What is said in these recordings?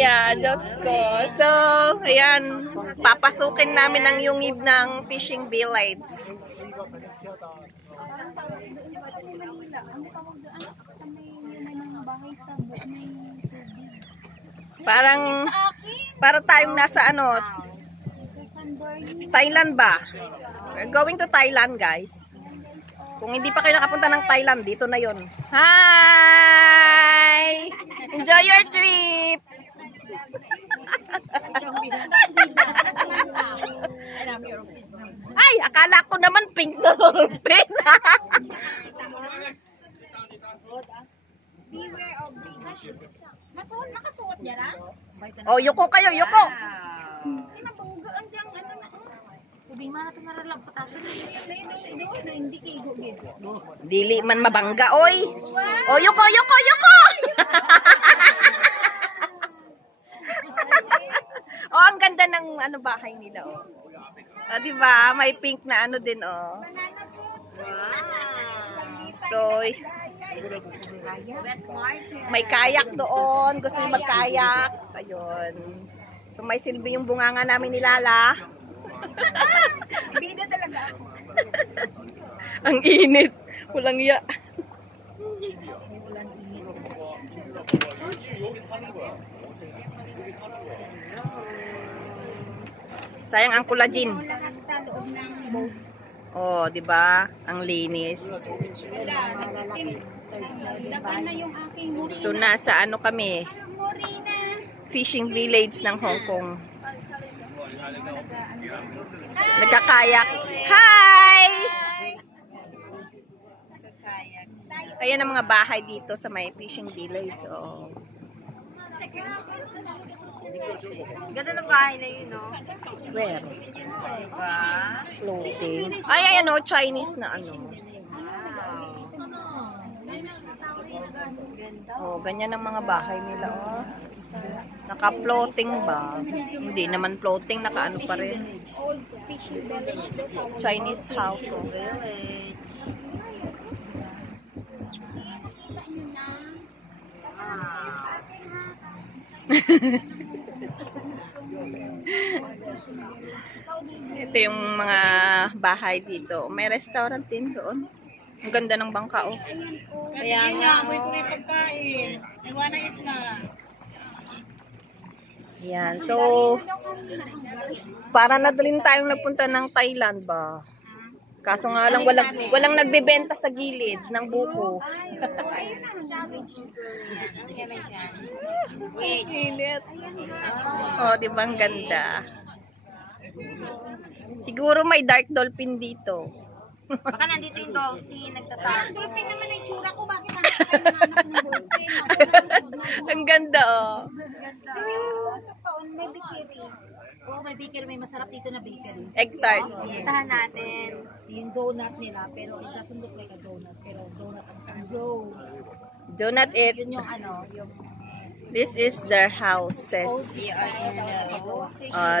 Yeah, Diyos ko. So, ayan, papasukin namin ang yungib ng fishing village. Para tayong nasa ano, Thailand ba? We're going to Thailand, guys. Kung hindi pa kayo nakapunta ng Thailand, dito na yon. Hi! Enjoy your trip! Ay, akala ko naman pink na pen. Beware of makasuot niya lang? Oh, yuko kayo, yuko. Kinabanggaan diyang ano na. Ubing mana ito naralang patato. Hindi kaigo gid. Dili man mabangga, oy. Oh, yuko, yuko, yuko. Oh, ang ganda ng ano bahay nila, oh. Ah, di ba? May pink na ano din, oh. So, may kayak doon. Gusto nyo magkayak. Ayun. So, may silbi yung bunganga namin ni Lala. Bida talaga ako. Ang init. Walang iya. Sayang ang collagen. Lahat sa loob ng boat. Oh, 'di ba? Ang linis. Dagan na yung aking morina. So nasa ano kami? Morina. Fishing village ng Hong Kong. Nagkakayak. Hi! Ayan ang mga bahay dito sa may fishing village. Oh. Ganda ng bahay na yun, no? Where? Diba? Floating. Ay, ayan o. Chinese na ano. Oh, ganyan ang mga bahay nila. Oh. Naka-floating ba? Hindi naman floating. Naka-ano pa rin. Old fishing village daw. Chinese house. Oh. Ito yung mga bahay dito. May restaurant din doon. Ang ganda ng bangka, oh. Kaya nga, may pagkain. Iwanag na. Yan. So, para na din tayong nagpunta ng Thailand ba? Kaso nga lang walang nagbebenta sa gilid ng buko. Init. Oh, di ba ang ganda? Siguro may dark dolphin dito. Baka nandito yung dolphin, nagtatawag. Dolphin naman ang tsura ko, bakit hanap ng dolphin? Ang ganda, oh. Ganda. Sa paon, may bikiri. Oo, may bakery. May masarap dito na bakery. Egg tart. Puntahan natin yung donut nila, pero it doesn't look like a donut. Pero donut ang dough. Do not eat. Yun yung ano, yung This is their houses.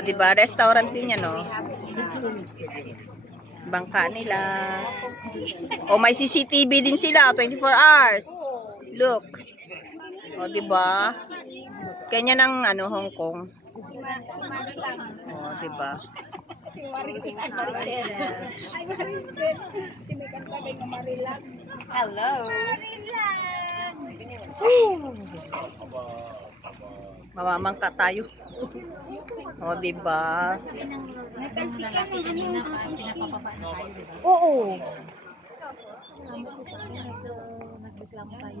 Diba? Restaurant din yan, no? Bangka nila. O, may CCTV din sila. 24 hours. Look. O, diba? Ganyan ang, ano, Hong Kong. O, diba? hello. Mamamangka tayo. O, diba? Nagkalsikan ng ano, pinapapapa na tayo, diba? Oo. Nagreklamo tayo.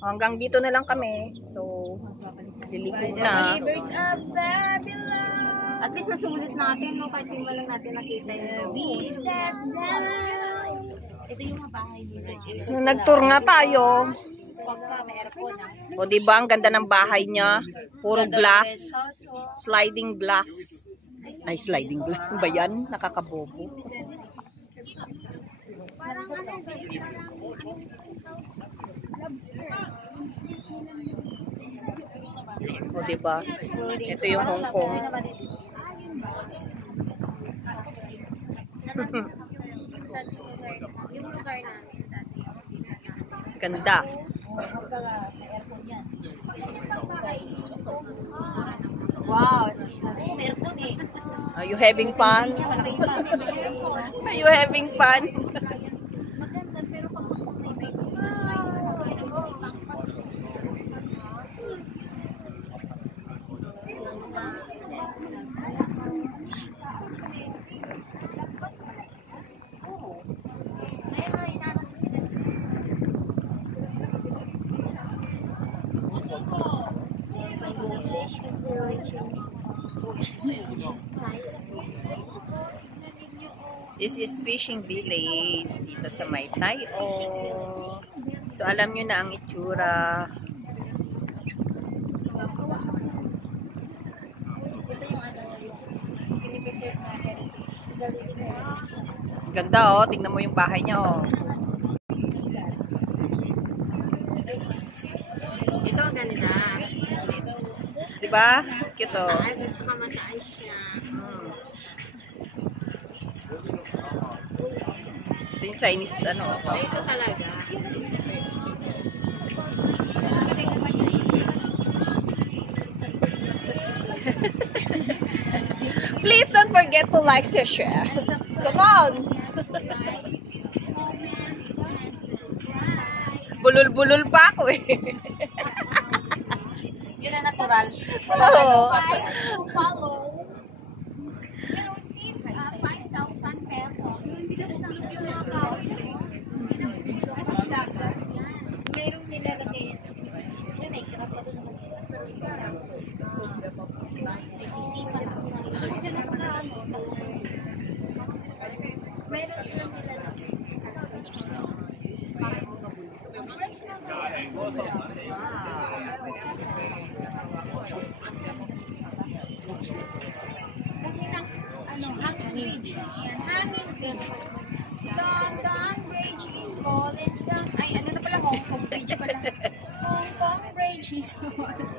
Hanggang dito na lang kami. So, liliko na. Rivers of Babylon. At least nasulit natin, no? Kahit yung lang natin nakita yun. We sat down. Ito yung mga bahay nila. Nung nag-tour nga tayo. Pagka may aircon, O, diba? Ang ganda ng bahay niya. Puro glass. Sliding glass. Ay, sliding glass. Ano ba yan? Nakakabobo. O, diba? Ito yung Hong Kong. Yung lugar namin dati. Ganda. Pagka may aircon yan. Are you having fun? Are you having fun? Maganda, pero kapag may This is fishing village dito sa May Tayo. So alam nyo na ang itsura. Ganda oh, tingnan mo yung bahay niya oh. Ito ang ganda. Diba? Cute oh. At saka mataas siya. Ito yung Chinese ano. Ito talaga. Please don't forget to like, share. Come on! Bulol-bulol pa ako eh. Yun ang natural. Oo. Follow. You receive 5,000 pesos. Mayroong nilalagay yan. May kirap pa doon. May sisipa. Mayroon silang nilalagay. Kabilang, hanging bridge. Yan, hanging bridge. London Bridge is falling down. Ay, ano na pala? Hong Kong Bridge pala. Hong Kong Bridge is falling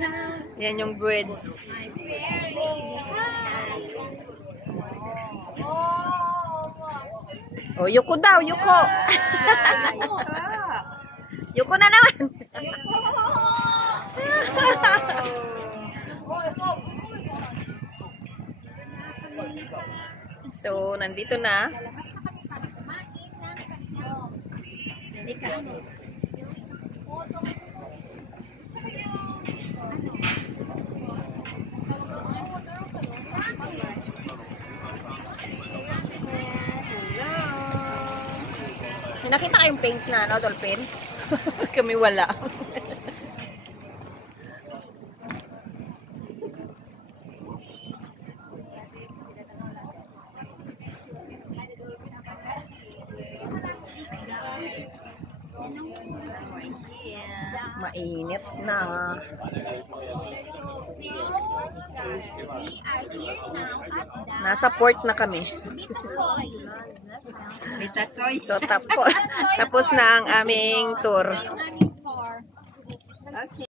down. Yan yung breads. I'm very high. Oh, yuko daw, yuko. Yuko na naman. So, nandito na. May nakita kayong paint na, no, dolphin? Kami wala. Mainit na. Nasa port na kami. So tapos na ang aming tour.